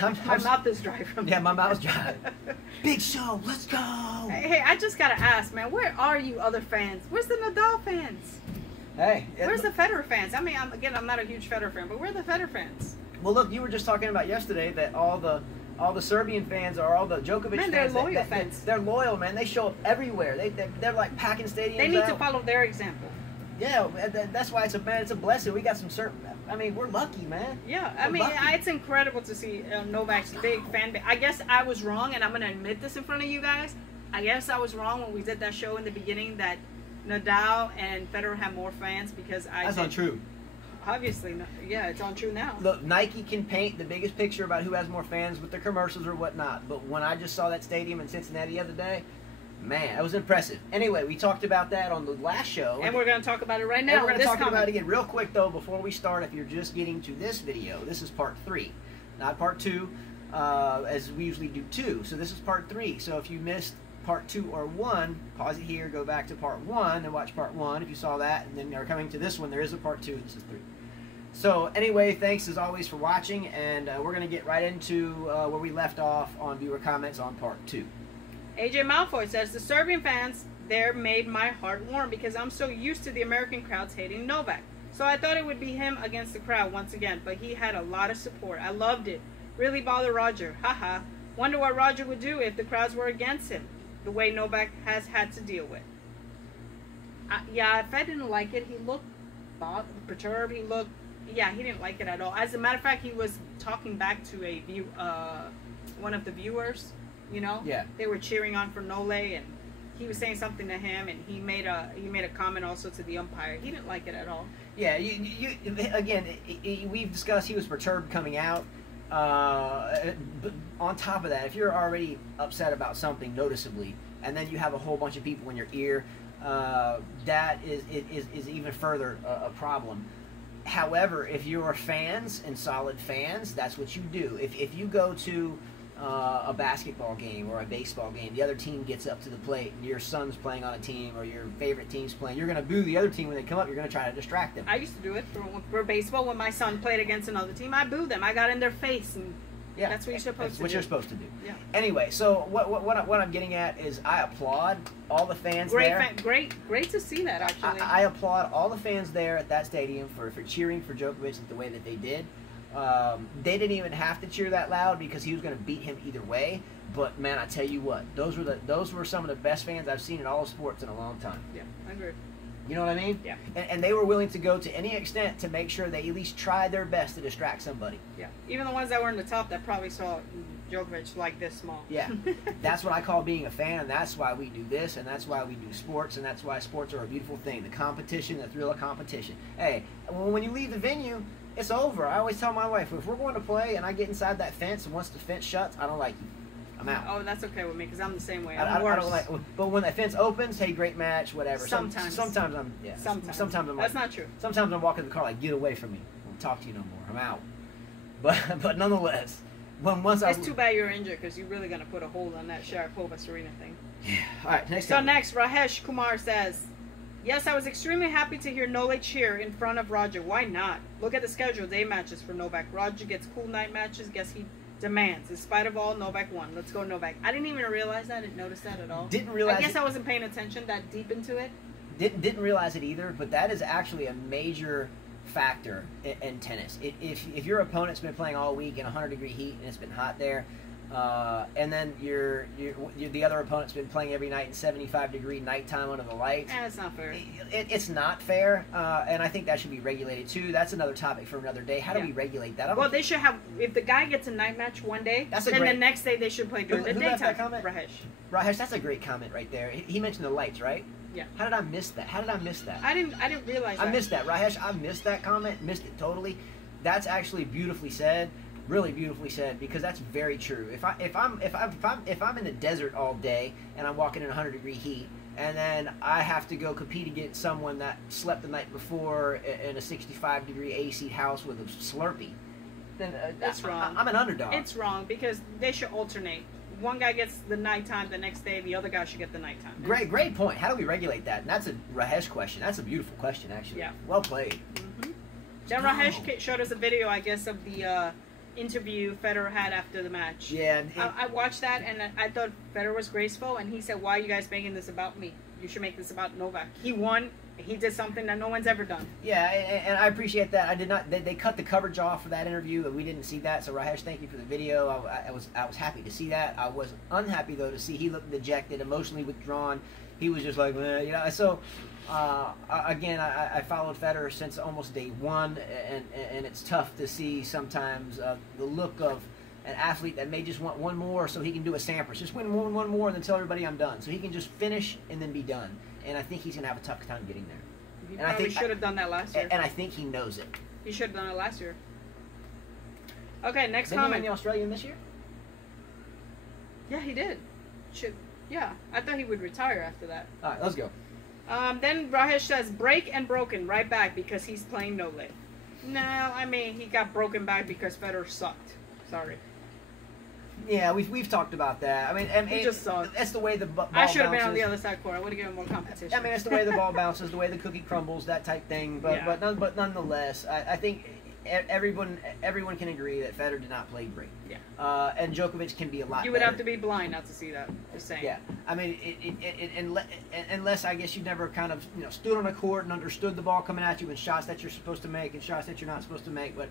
My mouth is dry from Yeah, my mouth's dry. Big show, let's go. Hey, I just gotta ask, man, where are you other fans? Where's the Nadal fans? Hey. Where's the Federer fans? I mean, I'm not a huge Federer fan, but where are the Federer fans? Well, look, you were just talking about yesterday that all the Serbian fans or all the Djokovic Man, fans, they're loyal fans. They're loyal, man. They show up everywhere. They're like packing stadiums. They need to follow their example. Yeah, that's why it's a blessing. We got some certain. I mean, we're lucky, man. Yeah, I mean, it's incredible to see Novak's big fan base. I guess I was wrong, and I'm gonna admit this in front of you guys. I guess I was wrong when we did that show in the beginning that Nadal and Federer have more fans because That's untrue. Obviously, yeah, it's untrue now. Look, Nike can paint the biggest picture about who has more fans with their commercials or whatnot, but when I just saw that stadium in Cincinnati the other day, man, that was impressive. Anyway, we talked about that on the last show. And we're going to talk about it right now. And we're going to talk about it again real quick, though, before we start. If you're just getting to this video, this is part 3, not part 2, as we usually do 2. So this is part 3. So if you missed part 2 or 1, pause it here, go back to part 1, and watch part 1 if you saw that, and then you're coming to this one. There is a part 2. This is 3. So anyway, thanks as always for watching, and we're going to get right into where we left off on viewer comments on part 2. AJ Malfoy says, the Serbian fans there made my heart warm because I'm so used to the American crowds hating Novak. So I thought it would be him against the crowd once again, but he had a lot of support. I loved it. Really bothered Roger. Haha. Wonder what Roger would do if the crowds were against him, the way Novak has had to deal with. Yeah, if I didn't like it, he looked perturbed. He didn't like it at all. As a matter of fact, he was talking back to one of the viewers. You know, yeah, they were cheering on for Nole, and he was saying something to him, and he made a comment also to the umpire. He didn't like it at all. Yeah, again, we've discussed he was perturbed coming out. But on top of that, if you're already upset about something noticeably, and then you have a whole bunch of people in your ear, that is even further a problem. However, if you're fans and solid fans, that's what you do. If you go to a basketball game or a baseball game, the other team gets up to the plate, and your son's playing on a team or your favorite team's playing, you're going to boo the other team when they come up. You're going to try to distract them. I used to do it for baseball. When my son played against another team, I booed them. I got in their face, and yeah, that's what you're supposed to do. What you're supposed to do. Yeah. Anyway, so what I'm getting at is I applaud all the fans there. Great to see that, actually. I applaud all the fans there at that stadium for cheering for Djokovic the way that they did. They didn't even have to cheer that loud because he was going to beat him either way. But man, I tell you what, those were some of the best fans I've seen in all of sports in a long time. Yeah, I agree. You know what I mean? Yeah. And they were willing to go to any extent to make sure they at least tried their best to distract somebody. Yeah. Even the ones that were in the top that probably saw Djokovic like this small. Yeah. That's what I call being a fan, and that's why we do this, and that's why we do sports, and that's why sports are a beautiful thing. The competition, the thrill of competition. Hey, when you leave the venue, it's over. I always tell my wife, if we're going to play and I get inside that fence, and once the fence shuts, I don't like you. I'm out. Oh, that's okay with me because I'm the same way. I don't like. But when the fence opens, hey, great match, whatever. Sometimes I'm. Yeah. Sometimes I'm. That's not true. Sometimes I'm walking the car like, get away from me. I won't talk to you no more. I'm out. But nonetheless, it's too bad you're injured because you're really gonna put a hold on that Sharapova Serena thing. Yeah. All right. Next. So next, Rajesh Kumar says, yes, I was extremely happy to hear Nole cheer in front of Roger. Why not? Look at the schedule. Day matches for Novak. Roger gets cool night matches. Guess he demands. In spite of all, Novak won. Let's go, Novak. I didn't even realize that. I didn't notice that at all. Didn't realize. I guess I wasn't paying attention that deep into it. Didn't realize it either. But that is actually a major factor in tennis. If your opponent's been playing all week in 100-degree heat and it's been hot there, and then the other opponent's been playing every night in 75-degree nighttime under the lights. That's not fair. It's not fair, and I think that should be regulated too. That's another topic for another day. How do we regulate that? Well, they should have. If the guy gets a night match one day, then the next day they should play during the daytime. That comment? Rajesh, that's a great comment right there. He mentioned the lights, right? Yeah. How did I miss that? I didn't realize that. I missed that, Rajesh. I missed that comment. Missed it totally. That's actually beautifully said. Really beautifully said, because that's very true. If I'm in the desert all day and I'm walking in 100-degree heat, and then I have to go compete against someone that slept the night before in a 65-degree AC house with a Slurpee, then that's wrong. I'm an underdog. It's wrong because they should alternate. One guy gets the nighttime, the next day the other guy should get the nighttime. Great point. How do we regulate that? And that's a Rajesh question. That's a beautiful question, actually. Yeah. Well played. Then Rajesh showed us a video, I guess, of the interview Federer had after the match. Yeah. I watched that, and I thought Federer was graceful, and he said, "Why are you guys making this about me? You should make this about Novak. He won. He did something that no one's ever done." Yeah, and I appreciate that. I did not. They cut the coverage off for that interview, and we didn't see that. So Rajesh, thank you for the video. I was happy to see that. I was unhappy though to see he looked dejected, emotionally withdrawn. He was just like, you know. So again, I followed Federer since almost day one, and it's tough to see sometimes the look of an athlete that may just want one more so he can do a Sampras. Just win one more and then tell everybody I'm done. So he can just finish and then be done. And I think he's going to have a tough time getting there. He and probably should have done that last year. And I think he knows it. He should have done it last year. Okay, next Didn't comment. he win the Australian this year? Yeah, he did. Yeah, I thought he would retire after that. All right, let's go. Then Rajesh says, break and broken right back because he's playing no lit. No, I mean, he got broken back because Federer sucked. Sorry. Yeah, we've talked about that. I mean, he just sucked. That's the way the ball I should have been on bounces. the other side court. I would have given more competition. I mean, it's the way the ball bounces, the way the cookie crumbles, that type thing. But Yeah. but nonetheless, I think everyone can agree that Federer did not play great. Yeah. And Djokovic can be a lot. You would better. have to be blind not to see that. Just saying. Yeah, I mean, unless I guess you never kind of stood on a court and understood the ball coming at you and shots that you're supposed to make and shots that you're not supposed to make, but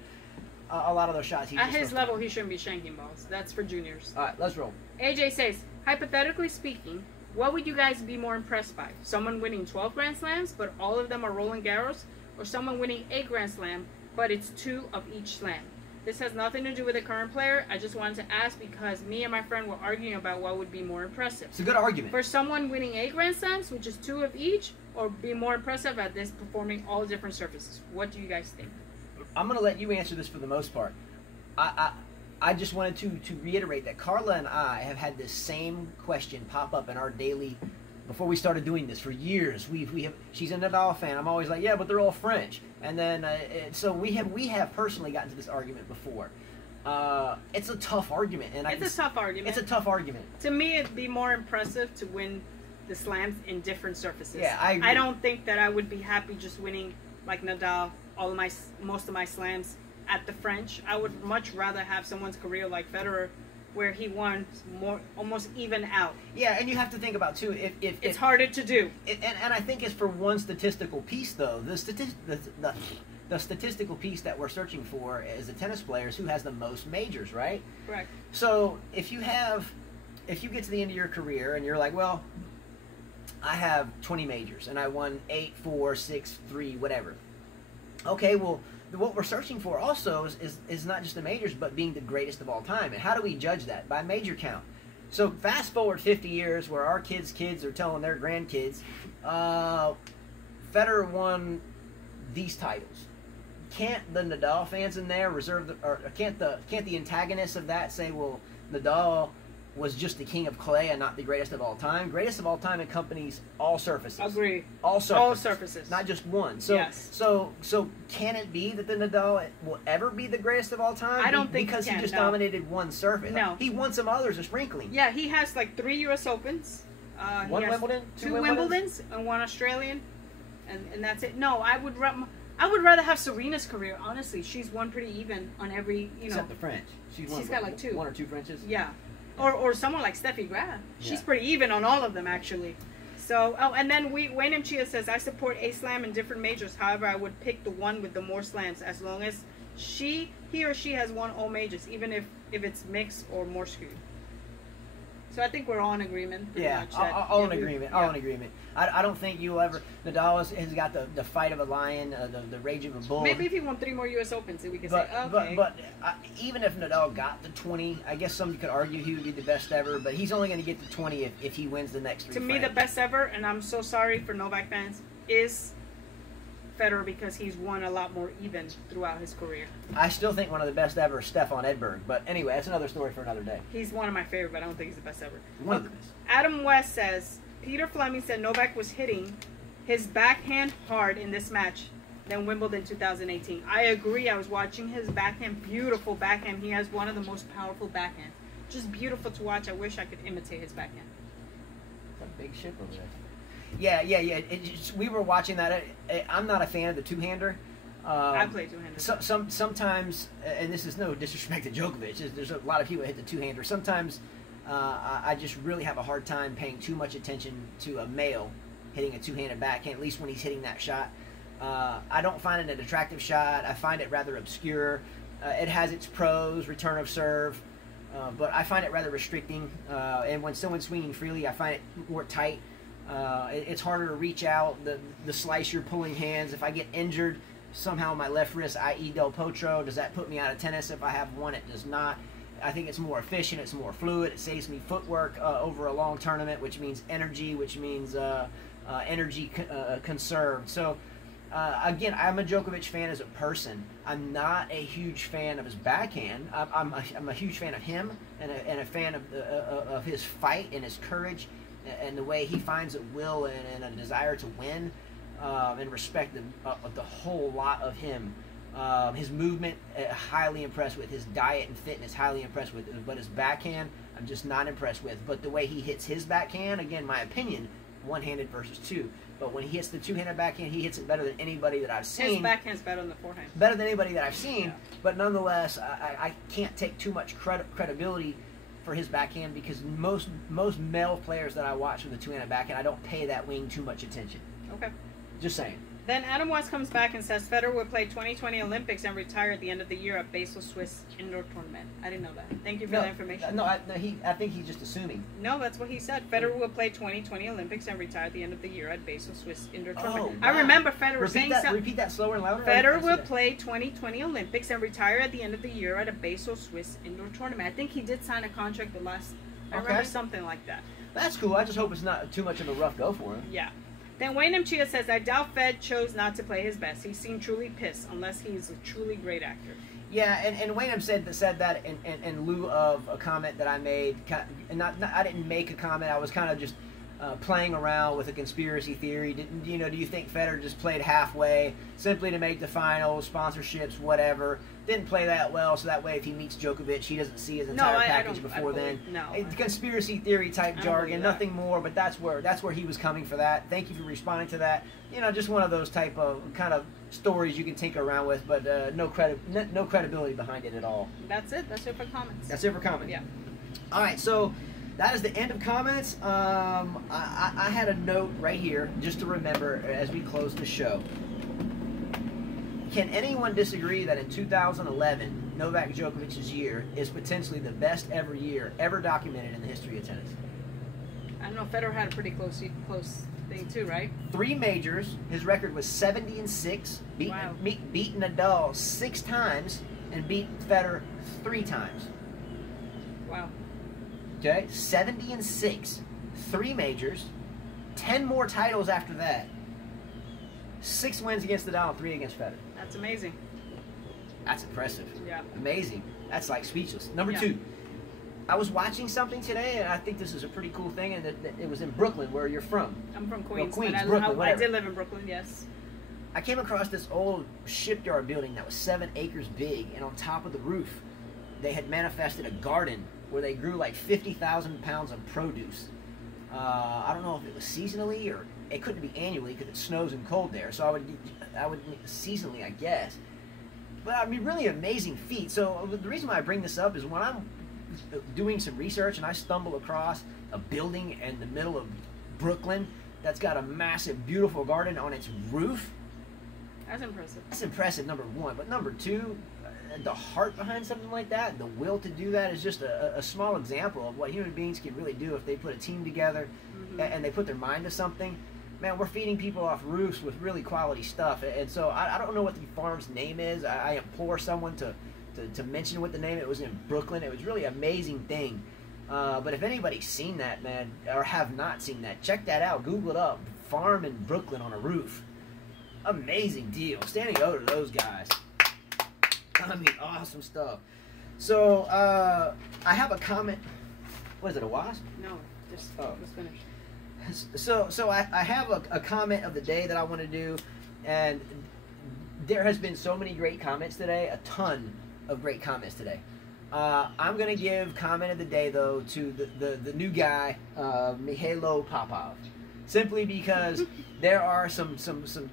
a lot of those shots. At his level, he shouldn't be shanking balls. That's for juniors. All right, let's roll. AJ says, hypothetically speaking, what would you guys be more impressed by? Someone winning 12 Grand Slams, but all of them are Roland Garros, or someone winning 8 Grand Slam, but it's 2 of each slam? This has nothing to do with the current player. I just wanted to ask because me and my friend were arguing about what would be more impressive. It's a good argument. For someone winning 8 Grand Slams, which is 2 of each, or be more impressive at this performing all different surfaces. What do you guys think? I'm going to let you answer this for the most part. I just wanted to reiterate that Carla and I have had this same question pop up in our daily, before we started doing this for years. She's a Nadal fan. I'm always like, yeah, but they're all French. And then so we have personally gotten to this argument before. It's a tough argument, and it's a tough argument. It's a tough argument. To me, it'd be more impressive to win the slams in different surfaces. Yeah, I agree. I don't think that I would be happy just winning like Nadal most of my slams at the French. I would much rather have someone's career like Federer, where he won more, almost even out. Yeah, and you have to think about too if it's harder to do. And I think it's for one statistical piece though. The statistical piece that we're searching for is the tennis players who has the most majors, right? Correct. So if you get to the end of your career and you're like, well, I have 20 majors and I won 8, 4, 6, 3, whatever. Okay, well, what we're searching for also is not just the majors, but being the greatest of all time. And how do we judge that? By major count. So fast forward 50 years where our kids' are telling their grandkids, Federer won these titles. Can't the Nadal fans in there can't the antagonists of that say, well, Nadal was just the king of clay and not the greatest of all time? Greatest of all time encompasses all surfaces. Agree. All surfaces. All surfaces. Not just one. So, yes. So can it be that the Nadal will ever be the greatest of all time? I don't think because he just no. dominated one surface. No. He won some others, a sprinkling. Yeah, he has like 3 U.S. Opens. One Wimbledon? 2 Wimbledons and 1 Australian. And that's it. No, I would rather have Serena's career, honestly. She's won pretty even on every, Except the French. She's got like 2. 1 or 2 Frenches? Yeah. Or someone like Steffi Graf. She's pretty even on all of them, actually. So, and then Wayne M. Chia says, I support a slam in different majors. However, I would pick the one with the more slams as long as he or she has won all majors, even if it's mixed or more skewed. So I think we're all in agreement. Yeah, all in agreement. All in agreement. I don't think you'll ever. Nadal has got the fight of a lion, the rage of a bull. Maybe if he won 3 more U.S. Opens, we could say, okay. But even if Nadal got to 20, I guess some could argue he would be the best ever. But he's only going to get to 20 if he wins the next 3. To me, the best ever, and I'm so sorry for Novak fans, is Federer because he's won a lot more even throughout his career. I still think one of the best ever is Stefan Edberg, but anyway, that's another story for another day. He's one of my favorite, but I don't think he's the best ever. One of the best. Adam West says, Peter Fleming said Novak was hitting his backhand hard in this match than Wimbledon 2018. I agree. I was watching his backhand, beautiful backhand. He has one of the most powerful backhands. Just beautiful to watch. I wish I could imitate his backhand. It's a big ship over there. Yeah. We were watching that. I'm not a fan of the two-hander. I play two-handed. Sometimes, and this is no disrespect to Djokovic, there's a lot of people that hit the two-hander. Sometimes I just really have a hard time paying too much attention to a male hitting a two-handed backhand, at least when he's hitting that shot. I don't find it an attractive shot. I find it rather obscure. It has its pros, return of serve, but I find it rather restricting. And when someone's swinging freely, I find it more tight. It's harder to reach out. The slice you're pulling hands. If I get injured somehow on my left wrist, i.e. Del Potro, does that put me out of tennis? If I have one, it does not. I think it's more efficient. It's more fluid. It saves me footwork over a long tournament, which means energy, which means energy conserved. So, again, I'm a Djokovic fan as a person. I'm not a huge fan of his backhand. I'm a huge fan of him and a fan of his fight and his courage and the way he finds a will and a desire to win, and respect the whole lot of him. His movement, highly impressed with. His diet and fitness, highly impressed with. But his backhand, I'm just not impressed with. But the way he hits his backhand, again, my opinion, one-handed versus two. But when he hits the two-handed backhand, he hits it better than anybody that I've seen. His backhand's better than the forehand. Better than anybody that I've seen. Yeah. But nonetheless, I can't take too much credibility for his backhand because most male players that I watch with a two-handed backhand, I don't pay that wing too much attention. Okay. Just saying. Then Adam West comes back and says Federer will play 2020 Olympics and retire at the end of the year at Basel, Swiss indoor tournament. I didn't know that. Thank you for that information. No, I think he's just assuming. No, that's what he said. Federer will play 2020 Olympics and retire at the end of the year at Basel, Swiss indoor tournament. Wow. I remember Federer saying something. Repeat that slower and louder. Federer will play 2020 Olympics and retire at the end of the year at a Basel, Swiss indoor tournament. I think he did sign a contract the last. I remember something like that. That's cool. I just hope it's not too much of a rough go for him. Yeah. Then Wayne M. Chia says, I doubt Fed chose not to play his best. He seemed truly pissed, unless he's a truly great actor. Yeah, and Wayne M. said that in lieu of a comment that I made. And I didn't make a comment. I was kind of just playing around with a conspiracy theory. Do you think Federer just played halfway, simply to make the finals, sponsorships, whatever? Didn't play that well, so that way if he meets Djokovic, he doesn't see his entire package before then. It's conspiracy theory type jargon, nothing more. But that's where he was coming for that. Thank you for responding to that. Just one of those type of kind of stories you can tinker around with, but no credibility behind it at all. That's it. That's it for comments. That's it for comments. Yeah. All right, so that is the end of comments. I had a note right here just to remember as we close the show. Can anyone disagree that in 2011, Novak Djokovic's year is potentially the best year ever documented in the history of tennis? I don't know. Federer had a pretty close thing too, right? 3 majors. His record was 70-6. Beat Nadal 6 times and beat Federer 3 times. Wow. Okay, 70-6. 3 majors. 10 more titles after that. 6 wins against Nadal and 3 against Federer. That's amazing. That's impressive. Yeah. Amazing. That's like speechless. Number 2. I was watching something today, and I think this is a pretty cool thing, and it was in Brooklyn, where you're from. I'm from Queens. Well, Queens, Brooklyn, I did live in Brooklyn, yes. I came across this old shipyard building that was 7 acres big, and on top of the roof, they had manifested a garden where they grew like 50,000 pounds of produce. I don't know if it was seasonally or it couldn't be annually because it snows and cold there. So I would seasonally, I guess. But I mean, really amazing feat. So the reason why I bring this up is when I'm doing some research and I stumble across a building in the middle of Brooklyn that's got a massive, beautiful garden on its roof. That's impressive. That's impressive, number 1. But number 2, the heart behind something like that, the will to do that is just a small example of what human beings can really do if they put a team together and they put their mind to something. Man, we're feeding people off roofs with really quality stuff. And so I don't know what the farm's name is. I implore someone to mention what the name. It was in Brooklyn. It was really an amazing thing. But if anybody's seen that, man, or have not seen that, check that out. Google it up. Farm in Brooklyn on a roof. Amazing deal. Standing over to those guys. I mean, awesome stuff. So, I have a comment. What is it, a wasp? No, just it was finished. So I have a comment of the day that I want to do, and there has been so many great comments today, a ton of great comments today. I'm going to give comment of the day, though, to the new guy, Mihailo Popov, simply because there are some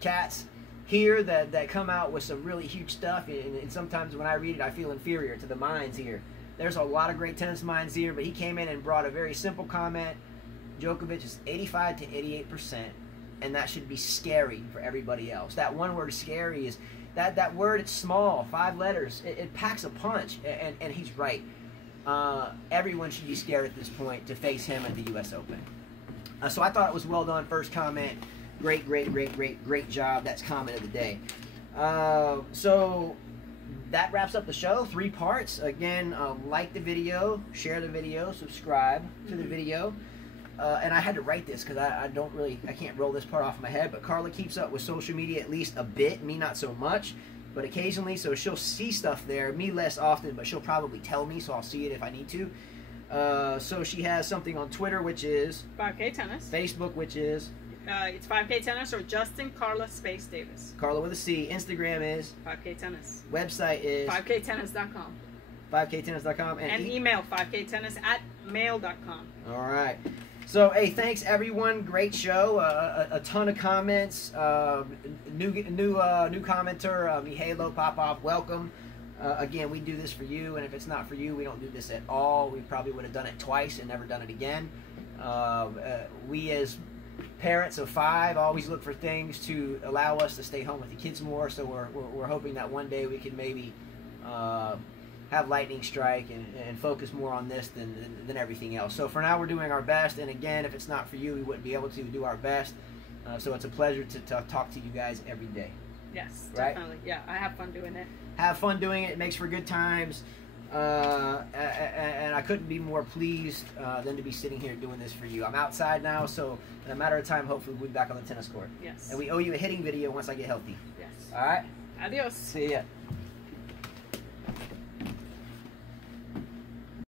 cats here that come out with some really huge stuff, and sometimes when I read it, I feel inferior to the minds here. There's a lot of great tennis minds here, but he came in and brought a very simple comment. Djokovic is 85 to 88%, and that should be scary for everybody else. That one word, scary, is that word. It's small, 5 letters. It packs a punch, and he's right. Everyone should be scared at this point to face him at the U.S. Open. So I thought it was well done. First comment, great job. That's comment of the day. So that wraps up the show. 3 parts. Again, like the video, share the video, subscribe to the video. And I had to write this because I can't roll this part off my head, but Carla keeps up with social media at least a bit, me not so much, but occasionally, so she'll see stuff there, me less often, but she'll probably tell me, so I'll see it if I need to. So she has something on Twitter, which is 5K Tennis. Facebook, which is it's 5K Tennis or Justin Carla Space Davis. Carla with a C. Instagram is 5K Tennis. Website is 5ktennis.com. 5ktennis.com. And email 5ktennis@mail.com. All right. So, hey, thanks everyone. Great show. A ton of comments. New commenter, Mihailo Popov. Welcome. Again, we do this for you, and if it's not for you, we don't do this at all. We probably would have done it twice and never done it again. We as parents of 5 always look for things to allow us to stay home with the kids more. So we're hoping that one day we can maybe have lightning strike and focus more on this than everything else. So for now, we're doing our best. And again, if it's not for you, we wouldn't be able to do our best. So it's a pleasure to talk to you guys every day. Yes, right? Definitely. Yeah, I have fun doing it. Have fun doing it. It makes for good times. And I couldn't be more pleased than to be sitting here doing this for you. I'm outside now, so in a matter of time, hopefully we'll be back on the tennis court. Yes. And we owe you a hitting video once I get healthy. Yes. All right? Adios. See ya.